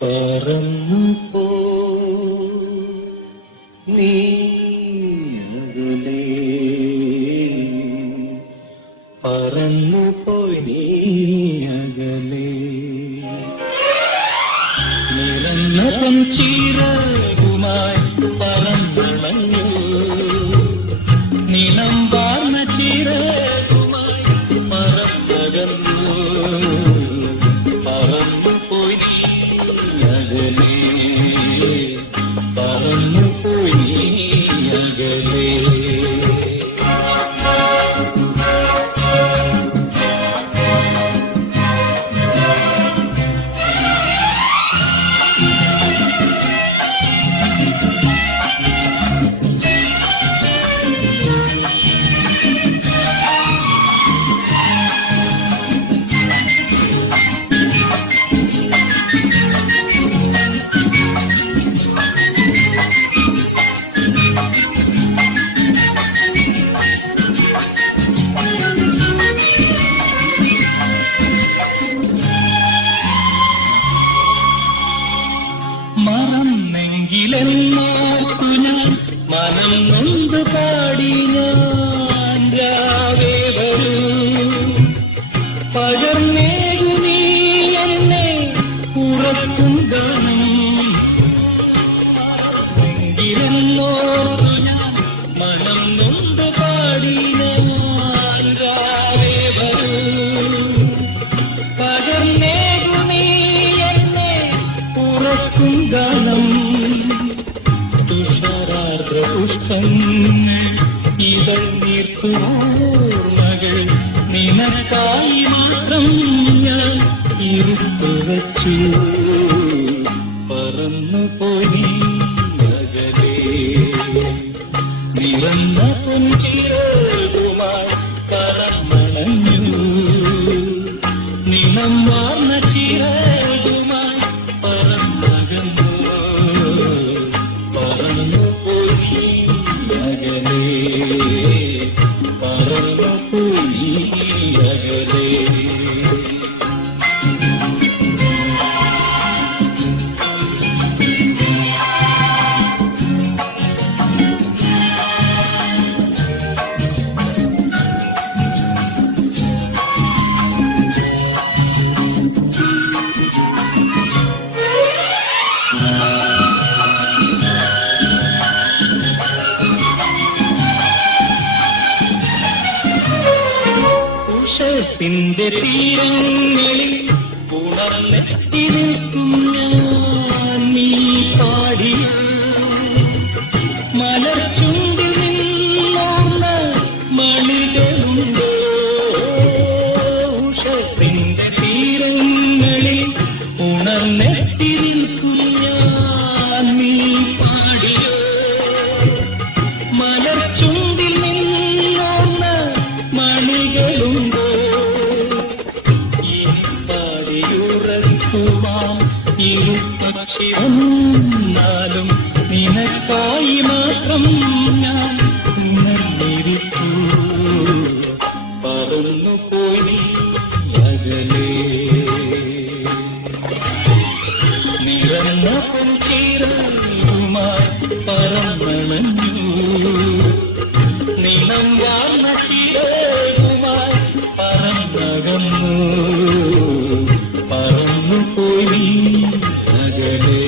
പറന്നു പോ നീ അകലേ, പറന്നു പോയി നീ അകലേ. നിറഞ്ഞ ചിറകുമായി പറന്നണഞ്ഞു, നിലം വാർന്ന ചിറകുമായി പറന്നകന്നു. പറന്നു പോയി അകലേ, പറന്നു പോയി അകലേ. മറന്നെങ്കിലെന്നാത്തു ഞാൻ മനം നൊന്ത് പാടി ഞാൻ രാവേ വരൂ. പകർന്നേകു നീ എന്നെ ഉറക്കും ഗാനം. മറന്നെങ്കിലെന്നോർത്തു ഞാൻ മനം നൊന്ത് പാടി ഞാൻ രാവേ വരൂ. പകർന്നേകു നീ എന്നെ ഉറക്കും ഗാനം. പുഷ്പങ്ങൾ ഇതൾ നീർത്തോർമകൾ നിനക്കായി മാത്രം ഞാൻ ഇരുത്തു വച്ചു. പറന്നു പോയി അകലേ, നിറഞ്ഞ പൊൻചിറകുമായി പറന്നണഞ്ഞു, നിലം വാർന്ന ചിറകുമായി പറന്നകന്നു. പറന്നു അകലേ, പറന്നു പോയി അകലേ. ഉഷസ്സിന്റെ തീരങ്ങളിൽ ഉണർന്നെത്തി നിൽക്കും ഞാൻ നീ പാടിയ മലർചുണ്ടിൽ നിന്നോർന്ന മണികളുണ്ടോ. ഉഷസ്സിന്റെ തീരങ്ങളിൽ ഉണർന്നെത്തി നിൽക്കും ഞാൻ നീ പാടിയ മലർചുണ്ടിൽ നിന്നോർന്ന മണികളുണ്ടോ. ഇരുപക്ഷി വന്നാലും നിനക്കായി മാത്രം ഞാൻ ഉണർന്നിരിക്കൂ. പറന്നു പോയി അകലേ, നിറഞ്ഞ പൊൻചിറകുമായി പറന്നണഞ്ഞു, നിലം വാർന്ന ചിറകുമായി പറന്നകന്നു. പറന്നു പോയി അകലേ.